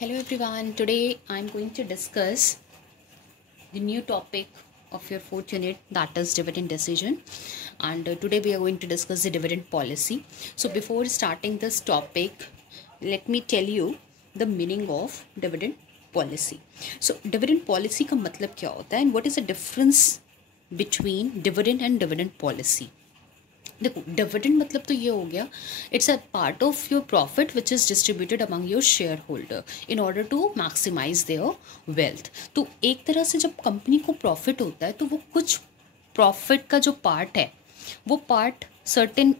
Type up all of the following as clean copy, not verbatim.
Hello everyone. Today I'm going to discuss the new topic of your fourth unit, that is dividend decision. And today we are going to discuss the dividend policy. So before starting this topic, let me tell you the meaning of dividend policy. So dividend policy का मतलब क्या होता है and what is the difference between dividend and dividend policy? देखो, dividend मतलब तो ये हो गया, it's a part of your profit which is distributed among your shareholder in order to maximise their wealth. तो एक तरह से जब कंपनी को प्रॉफिट होता है तो वो कुछ प्रॉफिट का जो पार्ट है वो पार्ट सर्टेन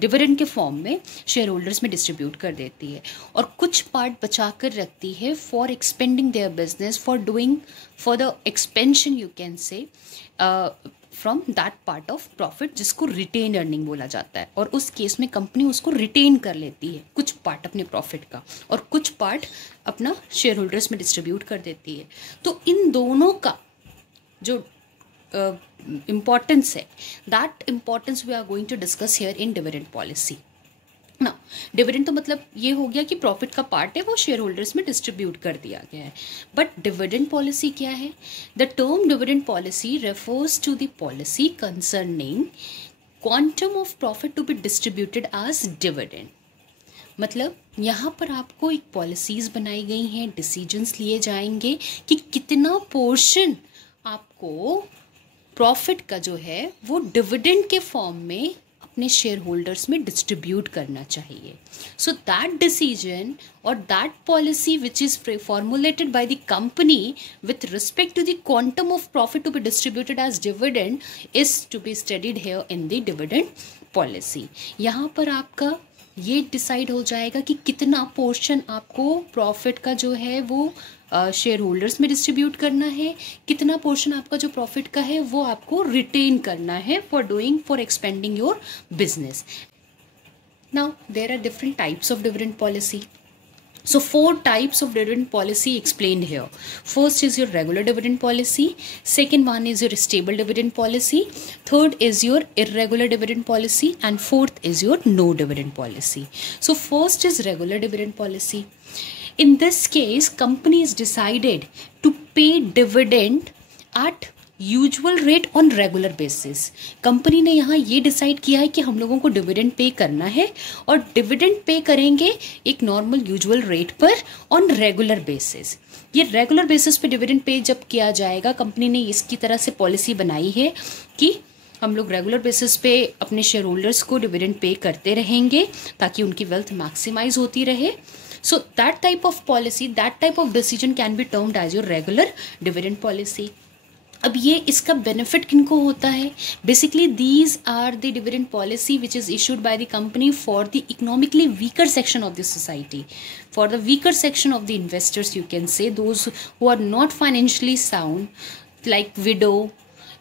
डिविडेंड के फॉर्म में शेयर होल्डर्स में डिस्ट्रीब्यूट कर देती है और कुछ पार्ट बचा कर रखती है for expanding their business, for doing for the expansion you can से from that part of profit, जिसको रिटेन अर्निंग बोला जाता है. और उस केस में कंपनी उसको रिटेन कर लेती है कुछ पार्ट अपने प्रॉफिट का और कुछ पार्ट अपना शेयर होल्डर्स में डिस्ट्रीब्यूट कर देती है. तो इन दोनों का जो इम्पॉर्टेंस है, that importance we are going to discuss here in dividend policy ना. डिविडेंड तो मतलब ये हो गया कि प्रॉफिट का पार्ट है वो शेयर होल्डर्स में डिस्ट्रीब्यूट कर दिया गया है. बट डिविडेंड पॉलिसी क्या है? The term dividend policy refers to the policy concerning quantum of profit to be distributed as dividend. मतलब यहाँ पर आपको एक पॉलिसीज बनाई गई हैं, डिसीजंस लिए जाएंगे कि कितना पोर्शन आपको प्रॉफिट का जो है वो डिविडेंड के फॉर्म में अपने शेयर होल्डर्स में डिस्ट्रीब्यूट करना चाहिए. सो दैट डिसीजन और that policy which is formulated by the company with respect to the quantum of profit to be distributed as dividend is to be studied here in the dividend policy. यहाँ पर आपका ये decide हो जाएगा कि कितना portion आपको profit का जो है वो शेयर होल्डर्स में डिस्ट्रीब्यूट करना है, कितना पोर्शन आपका जो प्रॉफिट का है वो आपको रिटेन करना है for doing for expending your business. Now there are different types of dividend policy. So 4 types of dividend policy explained here. First is your regular dividend policy. Second one is your stable dividend policy. Third is your irregular dividend policy. And fourth is your no dividend policy. So first is regular dividend policy. In this case, company is decided to pay dividend at usual rate on regular basis. Company ने यहाँ ये decide किया है कि हम लोगों को dividend pay करना है और डिविडेंड पे करेंगे एक नॉर्मल यूजुअल रेट पर ऑन रेगुलर बेसिस. ये रेगुलर बेसिस पे डिविडेंड पे जब किया जाएगा, कंपनी ने इसकी तरह से पॉलिसी बनाई है कि हम लोग रेगुलर बेसिस पे अपने शेयर होल्डर्स को डिविडेंड पे करते रहेंगे ताकि उनकी वेल्थ मैक्सिमाइज होती रहे. So that type of policy, that type of decision can be termed as your regular dividend policy. अब ये इसका बेनिफिट किनको होता है? Basically these are the dividend policy which is issued by the company for the economically weaker section of the society, for the weaker section of the investors you can say, those who are not financially sound, like widow,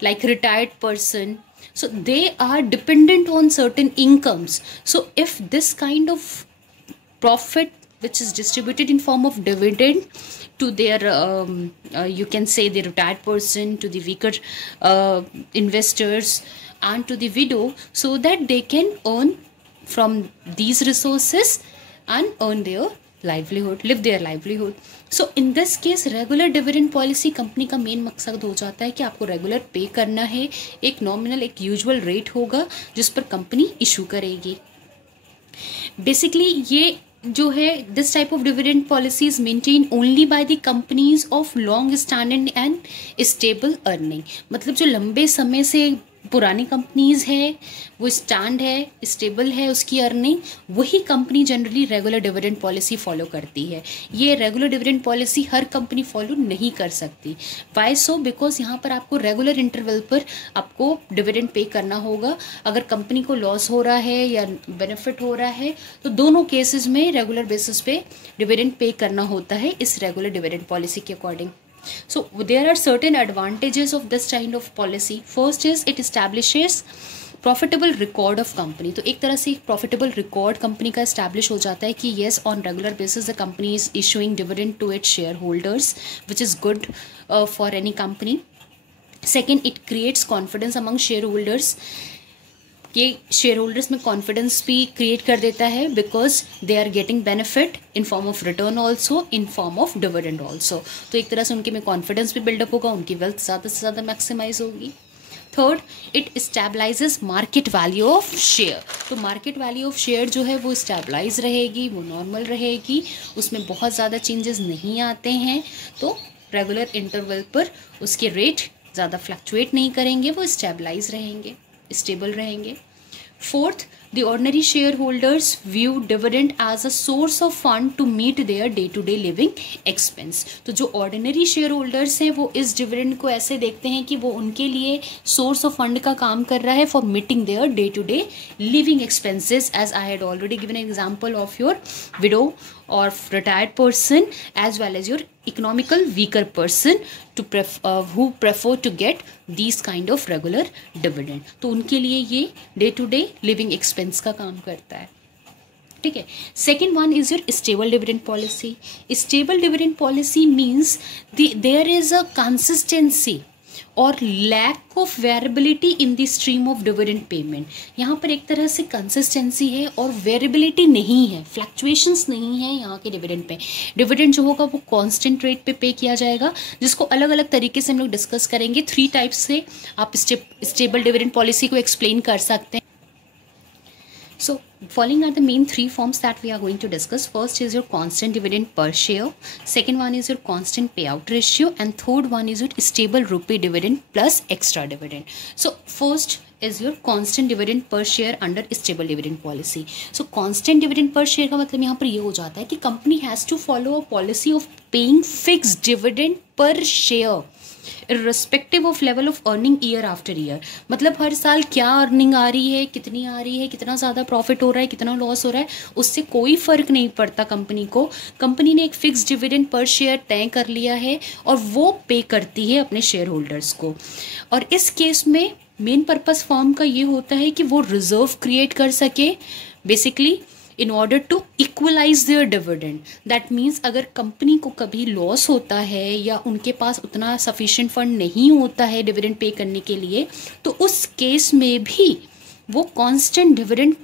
like retired person. So they are dependent on certain incomes. So if this kind of profit which is distributed in form of dividend to their you can say the retired person, to the weaker investors and to the widow, so that they can earn from these resources and earn their livelihood, live their livelihood. So in this case regular dividend policy company का main मकसद हो जाता है कि आपको regular पे करना है. एक नॉमिनल एक यूजुअल रेट होगा जिस पर कंपनी इशू करेगी. बेसिकली ये जो है this type of dividend policy is maintain only by the companies of long standing and stable earning. मतलब जो लंबे समय से पुरानी कंपनीज है, वो स्टैंड है, स्टेबल है उसकी अर्निंग, वही company generally regular dividend policy follow करती है. ये रेगुलर डिविडेंड पॉलिसी हर कंपनी फॉलो नहीं कर सकती. Y so? बिकॉज यहाँ पर आपको रेगुलर इंटरवल पर आपको डिविडेंड पे करना होगा. अगर कंपनी को लॉस हो रहा है या बेनिफिट हो रहा है तो दोनों केसेस में रेगुलर बेसिस पे डिविडेंड पे करना होता है इस रेगुलर डिविडेंड पॉलिसी के according. So there are certain advantages of this kind of policy. First is it establishes profitable record of company. तो एक तरह से एक profitable record कंपनी का establish हो जाता है कि yes on regular basis the company is issuing dividend to its shareholders, which is good for any company. Second, it creates confidence among shareholders ये शेयर होल्डर्स में कॉन्फिडेंस भी create कर देता है, because they are getting benefit in form of return also, in form of dividend also. तो एक तरह से उनके में कॉन्फिडेंस भी बिल्डअप होगा, उनकी वेल्थ ज़्यादा से ज़्यादा मैक्सिमाइज होगी। Third, it stabilises market value of share. तो मार्केट वैल्यू ऑफ शेयर जो है वो स्टेबलाइज रहेगी, वो नॉर्मल रहेगी, उसमें बहुत ज़्यादा चेंजेस नहीं आते हैं। तो रेगुलर इंटरवल पर उसके रेट ज़्यादा फ्लक्चुएट नहीं करेंगे, वो स्टेबलाइज रहेंगे, स्टेबल रहेंगे। Fourth, the ordinary shareholders view dividend as a source of fund to meet their day to day living expense। तो जो ordinary shareholders हैं वो इस dividend को ऐसे देखते हैं कि वो उनके लिए source of fund का काम कर रहा है for meeting their day to day living expenses, as I had already given an example of your widow or retired person as well as your economical weaker person who prefer to get these kind of regular dividend। तो उनके लिए ये day to day living expense का काम करता है, ठीक है। Second one is your stable dividend policy. Stable dividend policy means there is a consistency और lack of variability in the stream of dividend payment. यहाँ पर एक तरह से कंसिस्टेंसी है और वेरिएबिलिटी नहीं है, फ्लक्चुएशंस नहीं है यहाँ के डिविडेंड पे। डिविडेंड जो होगा वो कांस्टेंट रेट पे किया जाएगा, जिसको अलग अलग तरीके से हम लोग डिस्कस करेंगे। 3 टाइप्स से आप स्टेबल डिविडेंड पॉलिसी को एक्सप्लेन कर सकते हैं। So following are the main 3 forms that we are going to discuss. First is your constant dividend per share, second one is your constant payout ratio, and third one is your stable rupee dividend plus extra dividend. So first is your constant dividend per share under stable dividend policy. So constant dividend per share का मतलब यहाँ पर ये हो जाता है कि company has to follow a policy of paying fixed dividend per share irrespective of level of earning year after year। मतलब हर साल क्या अर्निंग आ रही है, कितनी आ रही है, कितना ज़्यादा प्रॉफिट हो रहा है, कितना लॉस हो रहा है, उससे कोई फ़र्क नहीं पड़ता कंपनी को। कंपनी ने एक फिक्स डिविडेंड पर शेयर तय कर लिया है और वो पे करती है अपने शेयर होल्डर्स को। और इस केस में मेन पर्पस फर्म का ये होता है कि वो रिजर्व क्रिएट कर सके basically in order to equalize their dividend। that means अगर कंपनी को कभी लॉस होता है या उनके पास उतना सफिशिएंट फंड नहीं होता है डिविडेंड पे करने के लिए, तो उस केस में भी वो कांस्टेंट डिविडेंड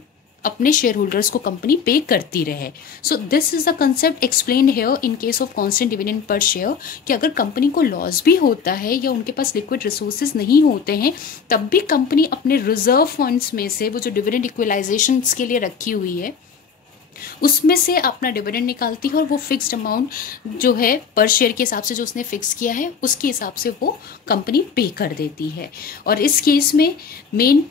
अपने शेयर होल्डर्स को कंपनी पे करती रहे। So this is the concept explained here in case of constant dividend per share, कि अगर कंपनी को लॉस भी होता है या उनके पास लिक्विड रिसोर्सेज नहीं होते हैं, तब भी कंपनी अपने रिजर्व फंड्स में से वो जो डिविडेंड इक्वलाइजेशन के लिए रखी हुई है उसमें से अपना डिविडेंड निकालती है और वो फिक्स्ड अमाउंट जो है पर शेयर के हिसाब से जो उसने फिक्स किया है उसके हिसाब से वो कंपनी पे कर देती है। और इस केस में मेन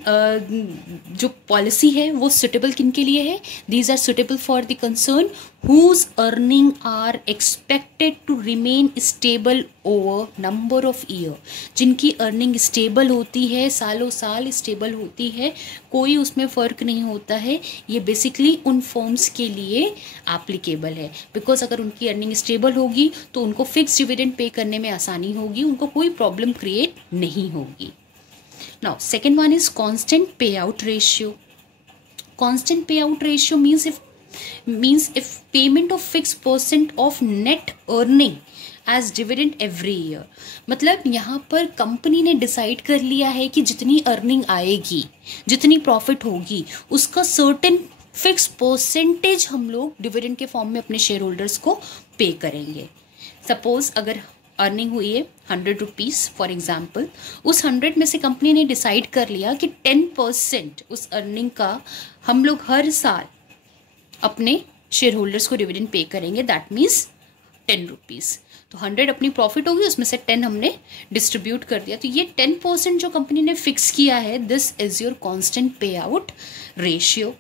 जो पॉलिसी है वो सुटेबल किन के लिए है? These are suitable for the concern whose earning are expected to remain stable over number of year। जिनकी अर्निंग स्टेबल होती है, सालों साल स्टेबल होती है, कोई उसमें फ़र्क नहीं होता है। ये बेसिकली उन फर्म्स के लिए एप्लीकेबल है, बिकॉज अगर उनकी अर्निंग स्टेबल होगी तो उनको फिक्स डिविडेंड पे करने में आसानी होगी, उनको कोई प्रॉब्लम क्रिएट नहीं होगी। Now second one is constant पे आउट रेशियो। कॉन्स्टेंट पे out ratio means if payment of fixed % of net earning as dividend every year। मतलब यहाँ पर कंपनी ने डिसाइड कर लिया है कि जितनी अर्निंग आएगी, जितनी प्रॉफिट होगी, उसका सर्टेन फिक्स परसेंटेज हम लोग डिविडेंड के फॉर्म में अपने शेयर होल्डर्स को पे करेंगे। सपोज अगर अर्निंग हुई है 100 रुपीज़ फॉर एग्जाम्पल, उस 100 में से कंपनी ने डिसाइड कर लिया कि 10% उस अर्निंग का हम लोग हर साल अपने शेयर होल्डर्स को डिविडेंड पे करेंगे। That means 10 rupees. तो 100 अपनी प्रॉफिट होगी, उसमें से 10 हमने डिस्ट्रीब्यूट कर दिया। तो ये 10% जो कंपनी ने फिक्स किया है, दिस इज योर कांस्टेंट पे आउट रेशियो।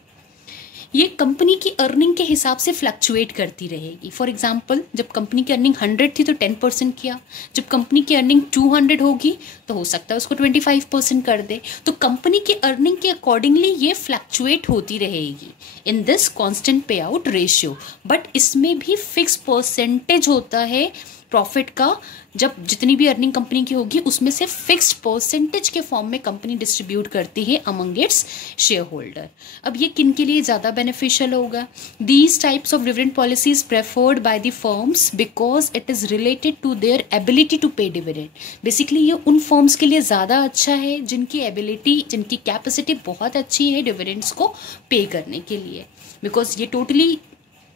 ये कंपनी की अर्निंग के हिसाब से फ्लक्चुएट करती रहेगी। फॉर एग्जाम्पल जब कंपनी की अर्निंग 100 थी तो 10% किया, जब कंपनी की अर्निंग 200 होगी तो हो सकता है उसको 25% कर दे। तो कंपनी की अर्निंग के अकॉर्डिंगली ये फ्लक्चुएट होती रहेगी इन दिस कांस्टेंट पे आउट रेशियो। बट इसमें भी फिक्स परसेंटेज होता है प्रॉफिट का, जब जितनी भी अर्निंग कंपनी की होगी उसमें से फिक्स्ड परसेंटेज के फॉर्म में कंपनी डिस्ट्रीब्यूट करती है अमंग इट्स शेयर होल्डर। अब ये किन के लिए ज़्यादा बेनिफिशियल होगा? These types of dividend policies preferred by the firms because it is related to their ability to pay dividend. Basically ये उन फर्म्स के लिए ज़्यादा अच्छा है जिनकी एबिलिटी, जिनकी कैपेसिटी बहुत अच्छी है डिविडेंड्स को पे करने के लिए, बिकॉज ये टोटली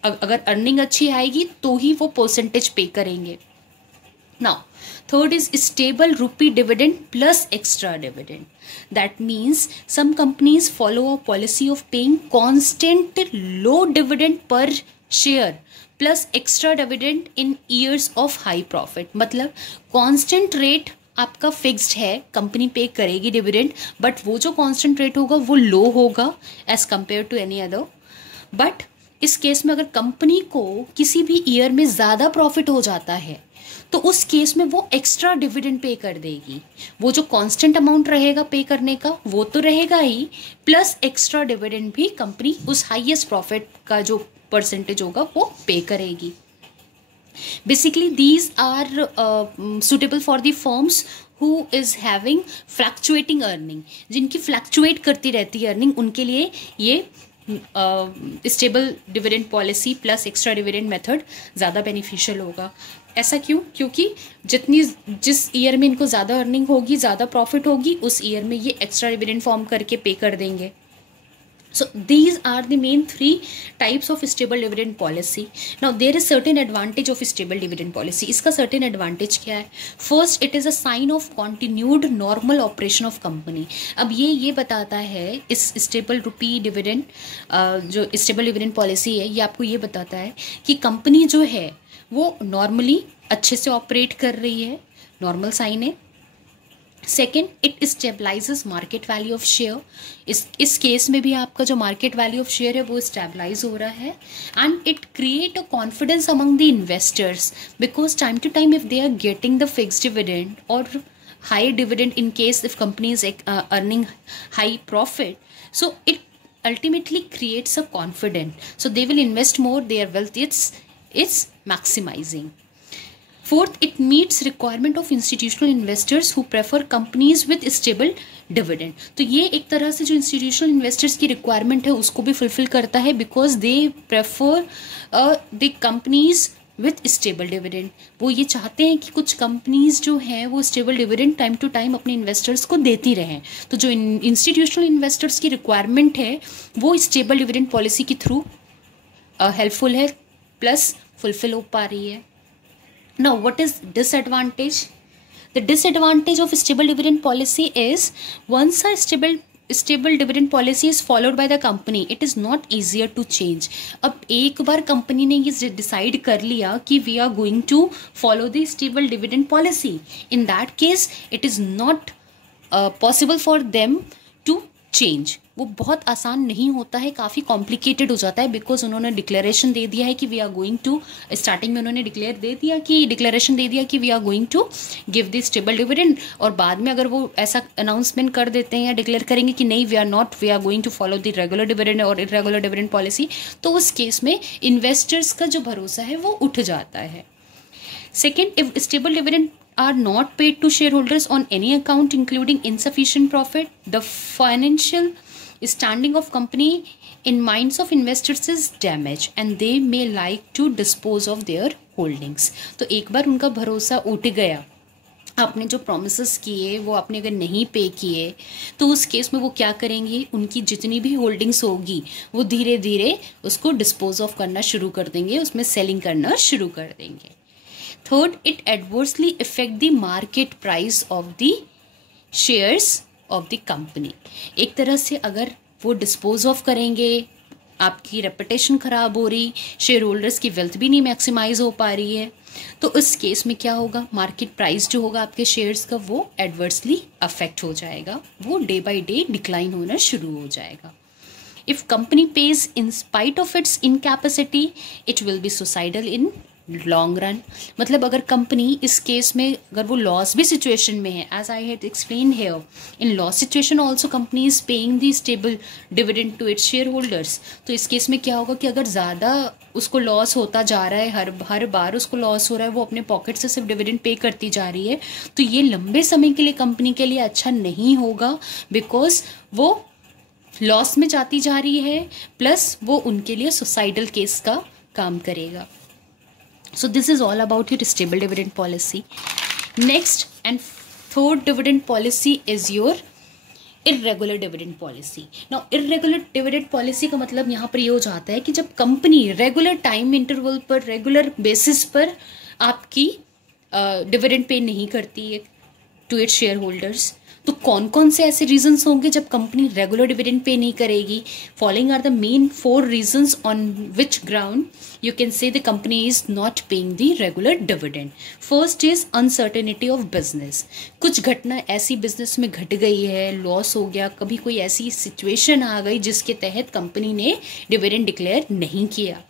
अगर अर्निंग अच्छी आएगी तो ही वो परसेंटेज पे करेंगे। Now, third is stable rupee dividend plus extra dividend. That means some companies follow a policy of paying constant low dividend per share plus extra dividend in years of high profit. मतलब constant rate आपका fixed है, company पे करेगी dividend, but वो जो constant rate होगा वो low होगा as compare to any other. But इस केस में अगर कंपनी को किसी भी ईयर में ज़्यादा प्रॉफिट हो जाता है तो उस केस में वो एक्स्ट्रा डिविडेंड पे कर देगी। वो जो कांस्टेंट अमाउंट रहेगा पे करने का वो तो रहेगा ही, प्लस एक्स्ट्रा डिविडेंड भी कंपनी उस हाईएस्ट प्रॉफिट का जो परसेंटेज होगा वो पे करेगी। Basically these are suitable for the firms who is having fluctuating earning, जिनकी फ्लैक्चुएट करती रहती है अर्निंग, उनके लिए ये stable dividend policy plus extra dividend method ज़्यादा बेनिफिशियल होगा। ऐसा क्यों? क्योंकि जिस ईयर में इनको ज़्यादा अर्निंग होगी, ज़्यादा प्रॉफिट होगी, उस ईयर में ये एक्स्ट्रा डिविडेंड फॉर्म करके पे कर देंगे। So these are the main three types of stable dividend policy. Now there is certain advantage of stable dividend policy. इसका certain advantage क्या है? First, it is a sign of continued normal operation of company. अब ये बताता है, इस stable rupee dividend जो stable dividend policy है, ये आपको ये बताता है कि कंपनी जो है वो नॉर्मली अच्छे से ऑपरेट कर रही है, नॉर्मल साइन है। Second, it stabilises market value of share. इस केस में भी आपका जो मार्केट वैल्यू ऑफ शेयर है वो स्टेबलाइज हो रहा है। And it create a confidence among the investors because time to time if they are getting the fixed dividend और high dividend in case if company is earning high profit, so it ultimately creates a confidence, so they will invest more, their wealth it's maximizing. Fourth, it meets requirement of institutional investors who prefer companies with stable dividend. तो ये एक तरह से जो institutional investors की requirement है उसको भी fulfill करता है because they prefer the companies with stable dividend. वो ये चाहते हैं कि कुछ कंपनीज जो हैं वो stable dividend time to time अपने इन्वेस्टर्स को देती रहें। तो जो इंस्टीट्यूशनल इन्वेस्टर्स की रिक्वायरमेंट है वो स्टेबल डिविडेंड पॉलिसी के थ्रू हेल्पफुल है, प्लस फुलफिल हो पा रही है। Now, what is disadvantage? The disadvantage of stable dividend policy is once a stable dividend policy is followed by the company, it is not easier to change. अब एक बार company ने ये decide कर लिया कि we are going to follow the stable dividend policy, in that case it is not possible for them to change. वो बहुत आसान नहीं होता है, काफ़ी कॉम्प्लिकेटेड हो जाता है बिकॉज उन्होंने डिक्लेरेशन दे दिया है कि we are going to, starting में उन्होंने डिक्लेरेशन दे दिया कि we are going to give the stable dividend, और बाद में अगर वो ऐसा अनाउंसमेंट कर देते हैं या डिक्लेयर करेंगे कि नहीं we are going to follow the regular dividend और इरेगुलर डिविडेंड पॉलिसी, तो उस केस में इन्वेस्टर्स का जो भरोसा है वो उठ जाता है। Second, if stable dividend are not paid to shareholders on any account including insufficient profit, the financial standing of company in minds of investors is damaged and they may like to dispose of their holdings. तो एक बार उनका भरोसा उठ गया, आपने जो promises किए वो आपने अगर नहीं पे किए तो उस केस में वो क्या करेंगे, उनकी जितनी भी होल्डिंग्स होगी वो धीरे धीरे उसको डिस्पोज ऑफ करना शुरू कर देंगे, उसमें सेलिंग करना शुरू कर देंगे। Third, it adversely effect the market price of the shares of the company. एक तरह से अगर वो डिस्पोज ऑफ करेंगे, आपकी रेपुटेशन ख़राब हो रही, शेयर होल्डर्स की वेल्थ भी नहीं मैक्सिमाइज हो पा रही है, तो इस केस में क्या होगा, मार्केट प्राइस जो होगा आपके शेयर्स का वो एडवर्सली अफेक्ट हो जाएगा, वो डे बाय डे डिक्लाइन होना शुरू हो जाएगा। If company page in spite of its incapacity, it will be suicidal in long run, मतलब अगर कंपनी इस केस में अगर वो लॉस भी सिचुएशन में है, as I had explain here, in loss situation also company is paying the stable dividend to its shareholders. तो इस केस में क्या होगा कि अगर ज़्यादा उसको लॉस होता जा रहा है, हर बार उसको लॉस हो रहा है, वो अपने पॉकेट से सिर्फ डिविडेंड पे करती जा रही है, तो ये लंबे समय के लिए कंपनी के लिए अच्छा नहीं होगा, बिकॉज वो लॉस में जाती जा रही है, प्लस वो उनके लिए सुसाइडल केस का काम करेगा। So this is all about your stable dividend policy. Next and third dividend policy is your irregular dividend policy. Now irregular dividend policy का मतलब यहाँ पर ये हो जाता है कि जब कंपनी रेगुलर टाइम इंटरवल पर, रेगुलर बेसिस पर आपकी डिविडेंड पे नहीं करती है टू इट्स शेयर होल्डर्स। तो कौन कौन से ऐसे रीजंस होंगे जब कंपनी रेगुलर डिविडेंड पे नहीं करेगी? Following are the main 4 reasons on which ground you can say the company is not paying the regular dividend. First is uncertainty of business. कुछ घटना ऐसी बिजनेस में घट गई है, लॉस हो गया, कभी कोई ऐसी सिचुएशन आ गई जिसके तहत कंपनी ने डिविडेंड डिक्लेयर नहीं किया,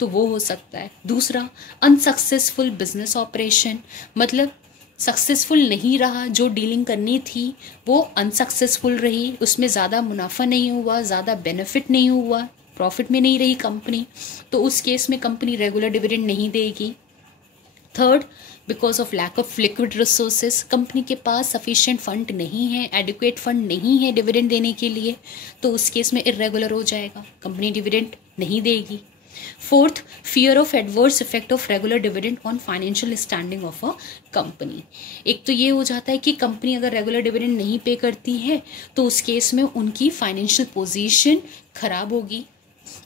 तो वो हो सकता है। दूसरा, अनसक्सेसफुल बिजनेस ऑपरेशन, मतलब सक्सेसफुल नहीं रहा, जो डीलिंग करनी थी वो अनसक्सेसफुल रही, उसमें ज़्यादा मुनाफा नहीं हुआ, ज़्यादा बेनिफिट नहीं हुआ, प्रॉफिट में नहीं रही कंपनी, तो उस केस में कंपनी रेगुलर डिविडेंड नहीं देगी। Third, because of lack of liquid resources, company के पास सफिशिएंट फंड नहीं है, एडिक्वेट फंड नहीं है डिविडेंड देने के लिए, तो उस केस में इरेगुलर हो जाएगा, कंपनी डिविडेंड नहीं देगी। Fourth, fear of adverse effect of regular dividend on financial standing of a company. एक तो ये हो जाता है कि कंपनी अगर रेगुलर डिविडेंड नहीं पे करती है तो उस केस में उनकी फाइनेंशियल पोजीशन खराब होगी।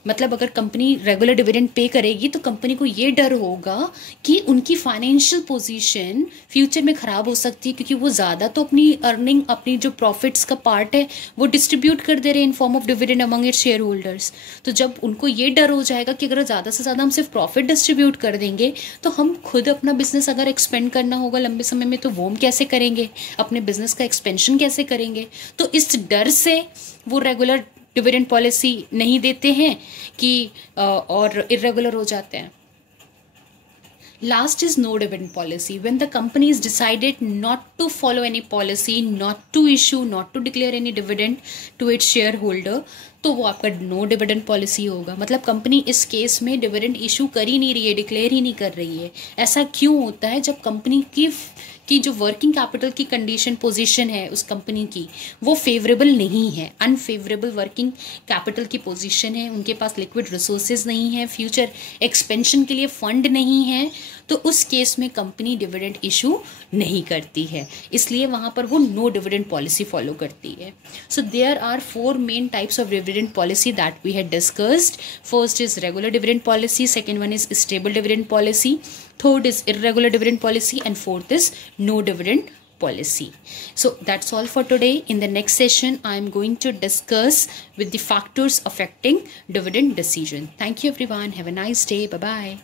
मतलब अगर कंपनी रेगुलर डिविडेंड पे करेगी तो कंपनी को ये डर होगा कि उनकी फाइनेंशियल पोजीशन फ्यूचर में खराब हो सकती है, क्योंकि वो ज़्यादा तो अपनी अर्निंग, अपनी जो प्रॉफिट्स का पार्ट है वो डिस्ट्रीब्यूट कर दे रहे हैं इन form of dividend among it's shareholders. तो जब उनको ये डर हो जाएगा कि अगर ज़्यादा से ज़्यादा हम सिर्फ प्रॉफिट डिस्ट्रीब्यूट कर देंगे तो हम खुद अपना बिजनेस अगर एक्सपेंड करना होगा लंबे समय में तो वो हम कैसे करेंगे, अपने बिजनेस का एक्सपेंशन कैसे करेंगे। तो इस डर से वो रेगुलर डिविडेंड पॉलिसी नहीं देते हैं कि और इरेगुलर हो जाते हैं। Last is no dividend policy. When the company is decided not to follow any policy, not to issue, not to declare any dividend to its shareholder, तो वो आपका नो डिविडेंड पॉलिसी होगा। मतलब कंपनी इस case में dividend issue कर ही नहीं रही है, डिक्लेयर ही नहीं कर रही है। ऐसा क्यों होता है? जब कंपनी की जो वर्किंग कैपिटल की कंडीशन पोजीशन है उस कंपनी की वो फेवरेबल नहीं है, अनफेवरेबल वर्किंग कैपिटल की पोजीशन है, उनके पास लिक्विड रिसोर्सेज नहीं है, फ्यूचर एक्सपेंशन के लिए फंड नहीं है, तो उस केस में कंपनी डिविडेंड इशू नहीं करती है, इसलिए वहाँ पर वो नो डिविडेंड पॉलिसी फॉलो करती है। So there are 4 main types of dividend policy that we had discussed. First is regular dividend policy, second one is stable dividend policy, third is irregular dividend policy, and fourth is no dividend policy. So that's all for today. In the next session I am going to discuss with the factors affecting dividend decision. Thank you everyone. Have a nice day. Bye bye.